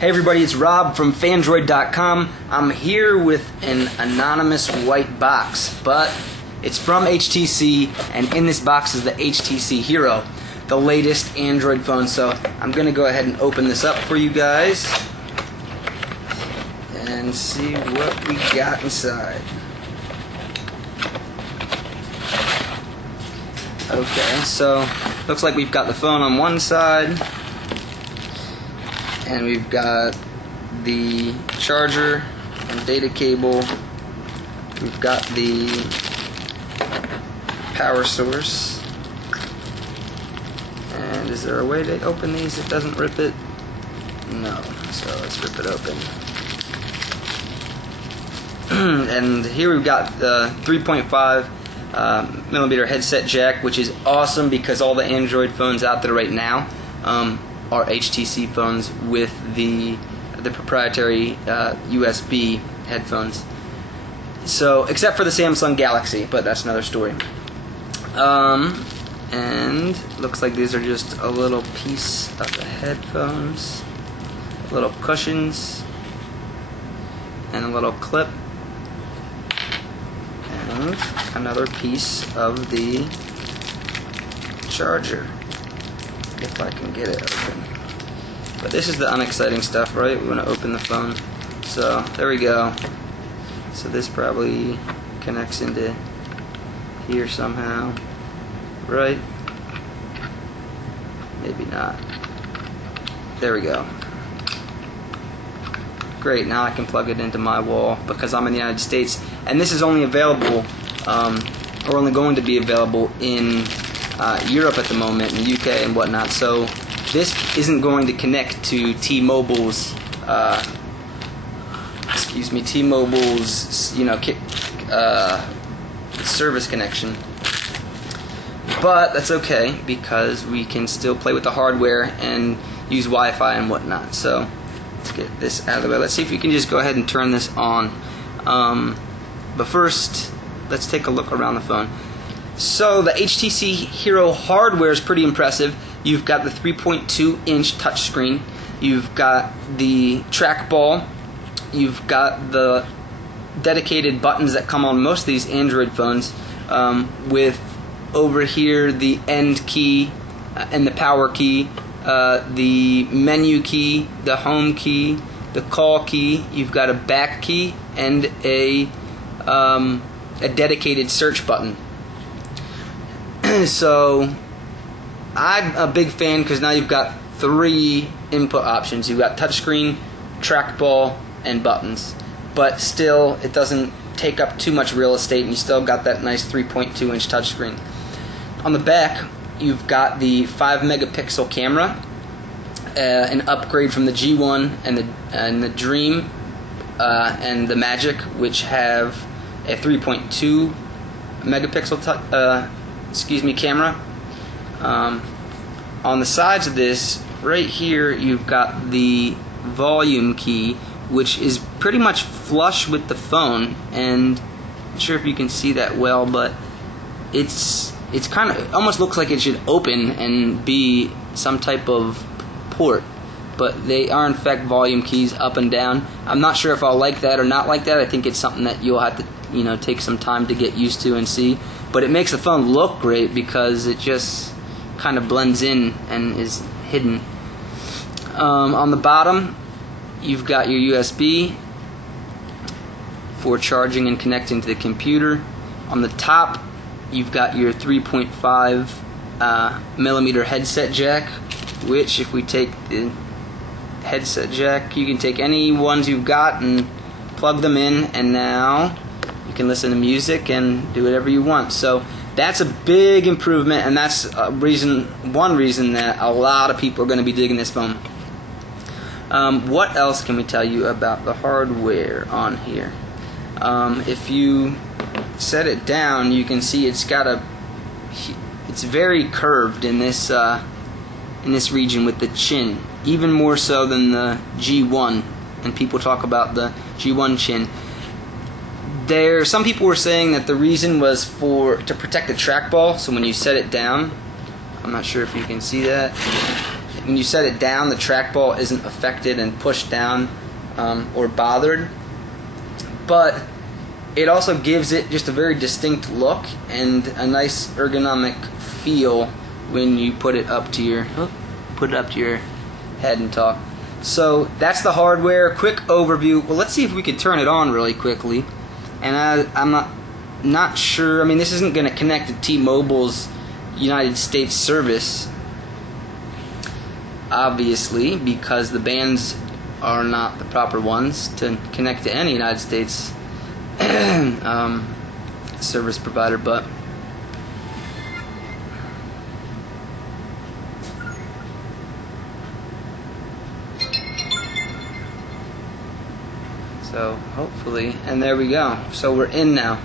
Hey everybody, it's Rob from Phandroid.com. I'm here with an anonymous white box, but it's from HTC, and in this box is the HTC Hero, the latest Android phone. So I'm going to go ahead and open this up for you guys and see what we got inside. Okay, so looks like we've got the phone on one side, and we've got the charger and data cable. We've got the power source. And is there a way to open these that doesn't rip it? No, so let's rip it open. And here we've got the 3.5 millimeter headset jack, which is awesome because all the Android phones out there right now are HTC phones with the proprietary USB headphones. So, except for the Samsung Galaxy, but that's another story. And looks like these are just a little piece of the headphones, little cushions, and a little clip. And another piece of the charger, if I can get it open. But this is the unexciting stuff, right? We want to open the phone. So there we go. So this probably connects into here somehow, right? Maybe not. There we go. Great, now I can plug it into my wall because I'm in the United States, and this is only available, or only going to be available in Europe at the moment, in the UK and whatnot. So this isn't going to connect to T-Mobile's, service connection. But that's okay because we can still play with the hardware and use Wi-Fi and whatnot. So let's get this out of the way. Let's see if you can just go ahead and turn this on. But first, let's take a look around the phone. So the HTC Hero hardware is pretty impressive. You've got the 3.2-inch touchscreen. You've got the trackball. You've got the dedicated buttons that come on most of these Android phones, with over here the end key and the power key, the menu key, the home key, the call key. You've got a back key and a dedicated search button. So I'm a big fan because now you've got 3 input options. You've got touchscreen, trackball, and buttons. But still, it doesn't take up too much real estate, and you still got that nice 3.2-inch touchscreen. On the back, you've got the 5-megapixel camera, an upgrade from the G1 and the Dream and the Magic, which have a 3.2 megapixel camera. On the sides of this, right here, you've got the volume key, which is pretty much flush with the phone, and I'm not sure if you can see that well, but it's kind of, it almost looks like it should open and be some type of port, but they are in fact volume keys up and down. I'm not sure if I'll like that or not like that. I think it's something that you'll have to, take some time to get used to and see. But it makes the phone look great because it just kind of blends in and is hidden. On the bottom, you've got your USB for charging and connecting to the computer. On the top, you've got your 3.5 millimeter headset jack, which if we take the headset jack, you can take any ones you've got and plug them in, and now you can listen to music and do whatever you want. So that's a big improvement, and that's one reason that a lot of people are going to be digging this phone. What else can we tell you about the hardware on here? If you set it down, you can see it's very curved in this region with the chin, even more so than the G1. And people talk about the G1 chin. Some people were saying that the reason was to protect the trackball. So when you set it down, I'm not sure if you can see that. when you set it down, the trackball isn't affected and pushed down or bothered. But it also gives it just a very distinct look and a nice ergonomic feel when you put it up to your head and talk. So that's the hardware. Quick overview. Well, let's see if we could turn it on really quickly. And I'm not sure. I mean, this isn't going to connect to T-Mobile's United States service, obviously, because the bands are not the proper ones to connect to any United States service provider. But so hopefully, and there we go. So we're in now.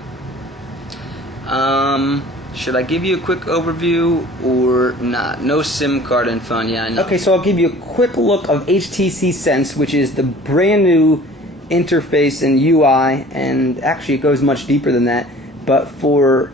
Should I give you a quick overview or not? No SIM card and phone, yeah, I know. Okay, so I'll give you a quick look of HTC Sense, which is the brand new interface and UI, and actually it goes much deeper than that. But for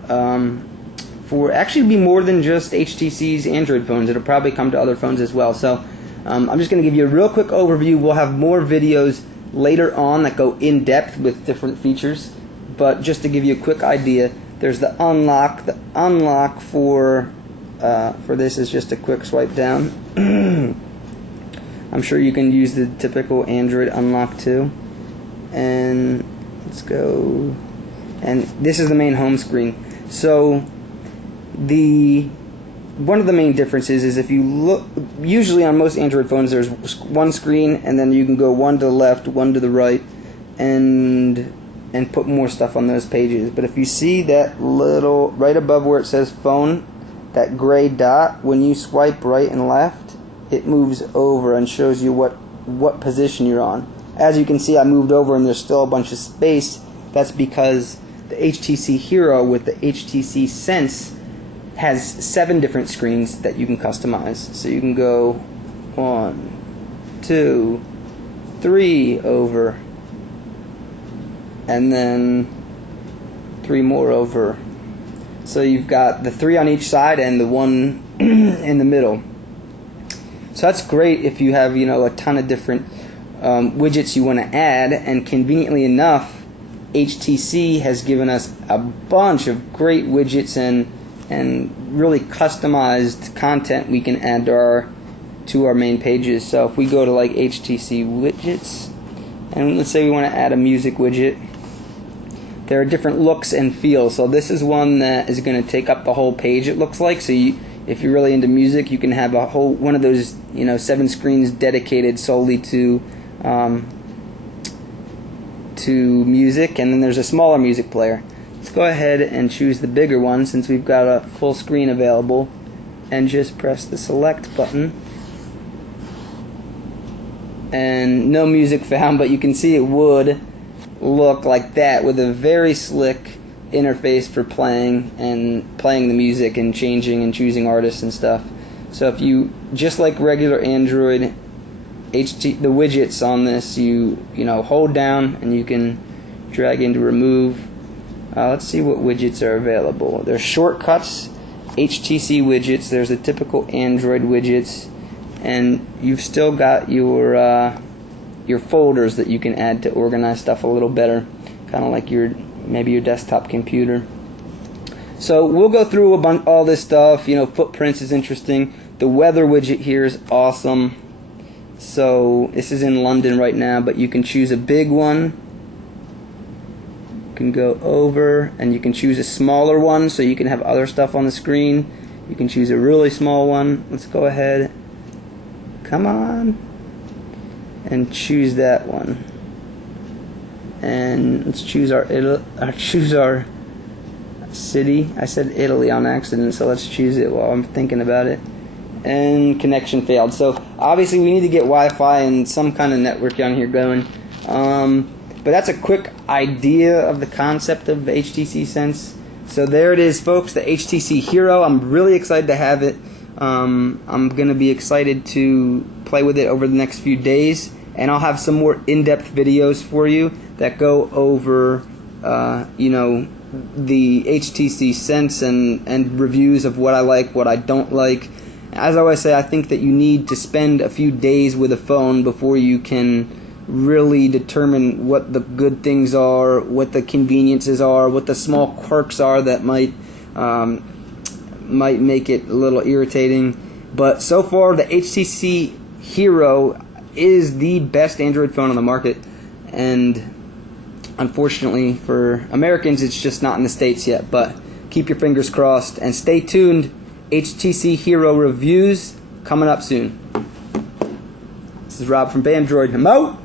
actually be more than just HTC's Android phones, it'll probably come to other phones as well. So I'm just going to give you a real quick overview. We'll have more videos later on that go in depth with different features, but just to give you a quick idea, there's the unlock. The unlock for this is just a quick swipe down. I'm sure you can use the typical Android unlock too. And let's go. And this is the main home screen. So one of the main differences is if you look, usually on most Android phones there's one screen and then you can go one to the left, one to the right, and put more stuff on those pages. But if you see that little, right above where it says phone, that gray dot, when you swipe right and left, it moves over and shows you what position you're on. As you can see, I moved over and there's still a bunch of space. That's because the HTC Hero with the HTC Sense has 7 different screens that you can customize. So you can go 1, 2, 3 over, and then 3 more over. So you've got the 3 on each side and the 1 in the middle. So that's great if you have, you know, a ton of different widgets you want to add. And conveniently enough, HTC has given us a bunch of great widgets and really customized content we can add to our main pages. So if we go to like HTC widgets, and let's say we want to add a music widget, there are different looks and feels. So this is one that is going to take up the whole page, it looks like. So if you're really into music, you can have a whole one of those, you know, 7 screens dedicated solely to music, and then there's a smaller music player. Let's go ahead and choose the bigger one since we've got a full screen available, and just press the select button. And no music found, but you can see it would look like that with a very slick interface for playing the music and changing and choosing artists and stuff. So if you, just like regular Android, the widgets on this, you know, hold down and you can drag into remove. Let's see what widgets are available. There's shortcuts, HTC widgets, there's the typical Android widgets, and you've still got your folders that you can add to organize stuff a little better, kind of like maybe your desktop computer. So we'll go through all this stuff. You know, footprints is interesting. The weather widget here is awesome. So this is in London right now, but you can choose a big one. You can go over, and you can choose a smaller one so you can have other stuff on the screen. You can choose a really small one. Let's go ahead, come on, and choose that one. And let's choose our city. I said Italy on accident, so let's choose it while I'm thinking about it. And connection failed. So obviously we need to get Wi-Fi and some kind of network on here going. But that's a quick idea of the concept of the HTC Sense. So there it is, folks, the HTC Hero. I'm really excited to have it. I'm going to be excited to play with it over the next few days. And I'll have some more in-depth videos for you that go over, you know, the HTC Sense and reviews of what I like, what I don't like. As I always say, I think that you need to spend a few days with a phone before you can really determine what the good things are, what the conveniences are, what the small quirks are that might make it a little irritating. But so far, the HTC Hero is the best Android phone on the market, and unfortunately for Americans, it's just not in the States yet. But keep your fingers crossed and stay tuned. HTC Hero reviews coming up soon. This is Rob from Phandroid. I'm out.